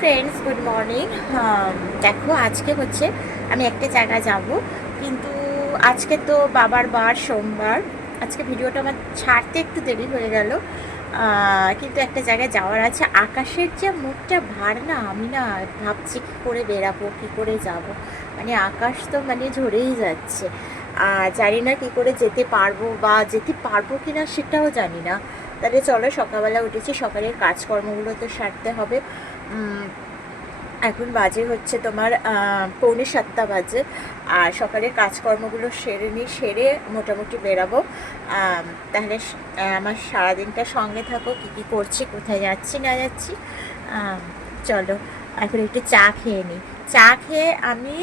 Friends, good morning. দেখো, আজকে হচ্ছে আমি একটা জায়গায় যাব, কিন্তু আজকে তো বাবার বার, সোমবার। আজকে ভিডিওটা আমার ছাড়তে একটু দেরি হয়ে গেল, কিন্তু একটা জায়গায় যাওয়ার আছে। আকাশের যে মুখটা ভার না, আমি না ভাবছি কী করে বেরাবো, কী করে যাব। মানে আকাশ তো মানে ঝরেই যাচ্ছে, জানি না কী করে যেতে পারবো, বা যেতে পারবো কি না সেটাও জানি না। তাহলে চলো, সকালবেলা উঠেছি, সকালের কাজকর্মগুলো তো সারতে হবে। এখন বাজে হচ্ছে তোমার 6:45 বাজে, আর সকালের কাজকর্মগুলো সেরে মোটামুটি বেরাবো। তাহলে আমার সারাদিনটা সঙ্গে থাকো, কী কী করছি, কোথায় যাচ্ছি না যাচ্ছি। চলো এখন একটু চা খেয়ে নিই। চা খেয়ে আমি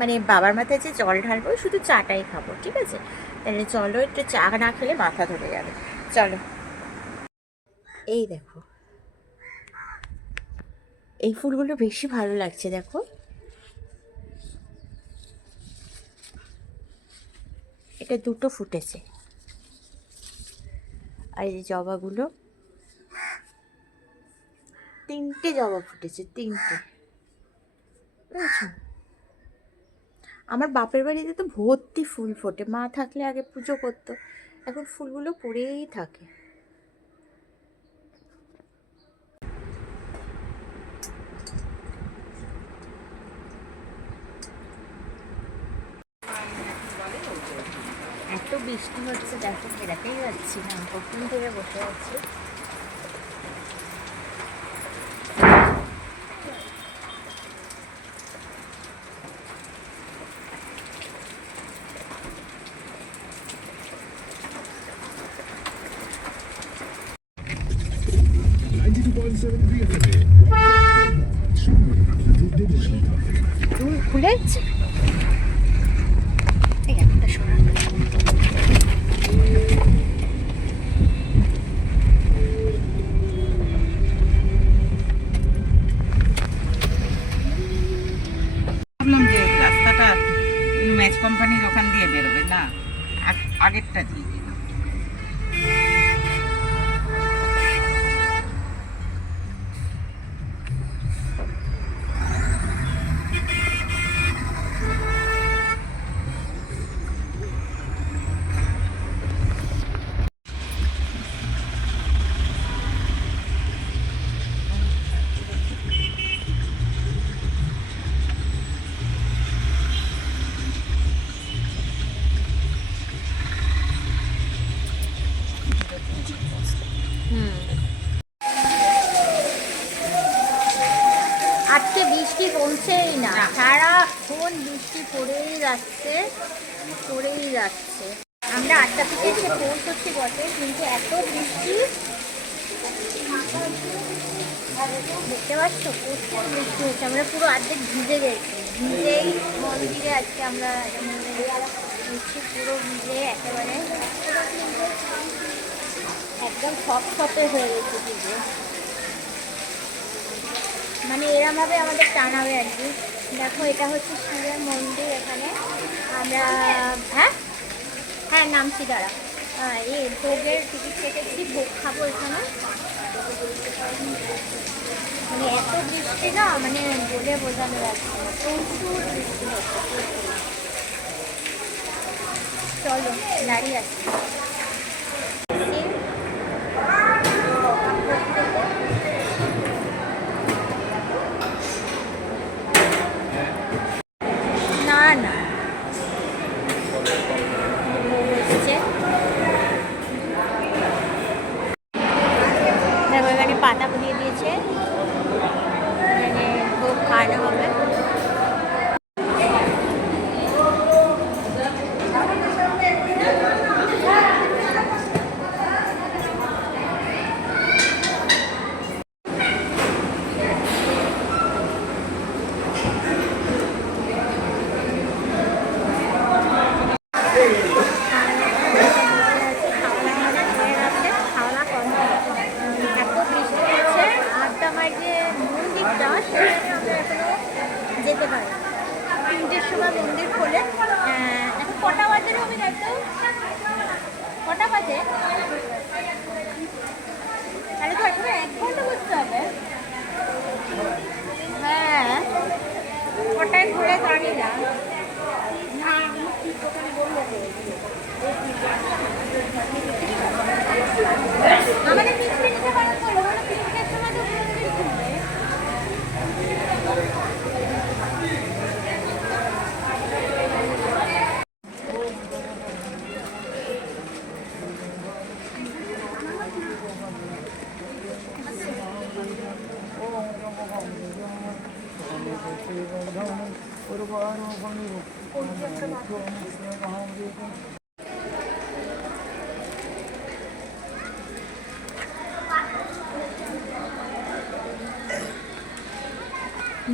মানে বাবার মাথায় যে জল ঢালবো, শুধু চাটাই খাবো, ঠিক আছে? তাহলে চলো, একটু চা না খেলে মাথা ধরে যাবে। চলো। এই দেখো, এই ফুলগুলো বেশি ভালো লাগছে, দেখো। এটা দুটো ফুটেছে, আর এই জবাগুলো তিনটে জবা ফুটেছে, তিনটে, বুঝেছো? আমার বাপের বাড়িতে তো ভর্তি ফুল ফোটে, মা থাকলে আগে পুজো করতো, এখন ফুলগুলো পড়েই থাকে। এত বৃষ্টি হচ্ছে, দেখো, বেড়াতেই যাচ্ছি না, কখন থেকে বসে আছি। তুমি খুলে যাচ্ছে, এই একটা সরা। ভাবলাম যে রাস্তাটা ম্যাচ কোম্পানির ওখান দিয়ে বেরোবে না, আগেরটা দিয়ে দিলাম। আজকে বৃষ্টি কমছেই না, সারাক্ষণ বৃষ্টি পড়েই যাচ্ছে, পড়েই যাচ্ছে। আমরা 8টা থেকে এসে পৌঁছচ্ছি বটে, কিন্তু এত বৃষ্টি, দেখতে পাচ্ছ প্রচুর বৃষ্টি হচ্ছে। আমরা পুরো অর্ধেক ভিজে গেছি, ভিজেই মন্দিরে আজকে আমরা পুরো ভিজে একেবারে একদম ছটফটে হয়ে গেছে ভিজে। মানে এরমভাবে আমাদের টানাবে আর কি। দেখো, এটা হচ্ছে শিবের মন্দির। এখানে আমরা হ্যাঁ হ্যাঁ নামছি, দাঁড়া। এই ভোগের টিকিট কেটেছি, ভোগ খাবো এখানে। মানে এত বৃষ্টি না, মানে বলে বোঝানো যাচ্ছে না, প্রচুর বৃষ্টি হচ্ছে। চলো, দাঁড়িয়ে আছি। না না, দেখো এখানে পাতা দিয়ে দিয়েছে, এখানে ভোগ খাওয়ানো হবে। যেতে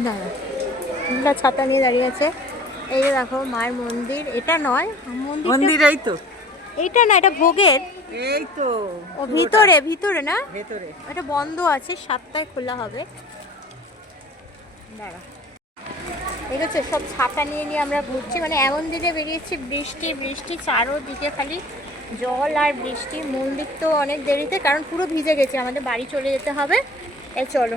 দাঁড়া, দিদা ছাতা নিয়ে দাঁড়িয়ে আছে। এই যে দেখো মায়ের মন্দির, এটা নয় মন্দির, মন্দিরেই তো, এইটা না, এটা ভোগের। এই তো ও ভিতরে, ভিতরে না, ভেতরে। এটা বন্ধ আছে, 7টায় খোলা হবে। দাঁড়া, ঠিক আছে, সব ছাতা নিয়ে নিয়ে আমরা ঘুরছি, মানে এমন দিকে বেরিয়েছি, বৃষ্টি বৃষ্টি চারোদিকে খালি জল আর বৃষ্টি। মন্দির তো অনেক দেরিতে, কারণ পুরো ভিজে গেছে, আমাদের বাড়ি চলে যেতে হবে। চলো।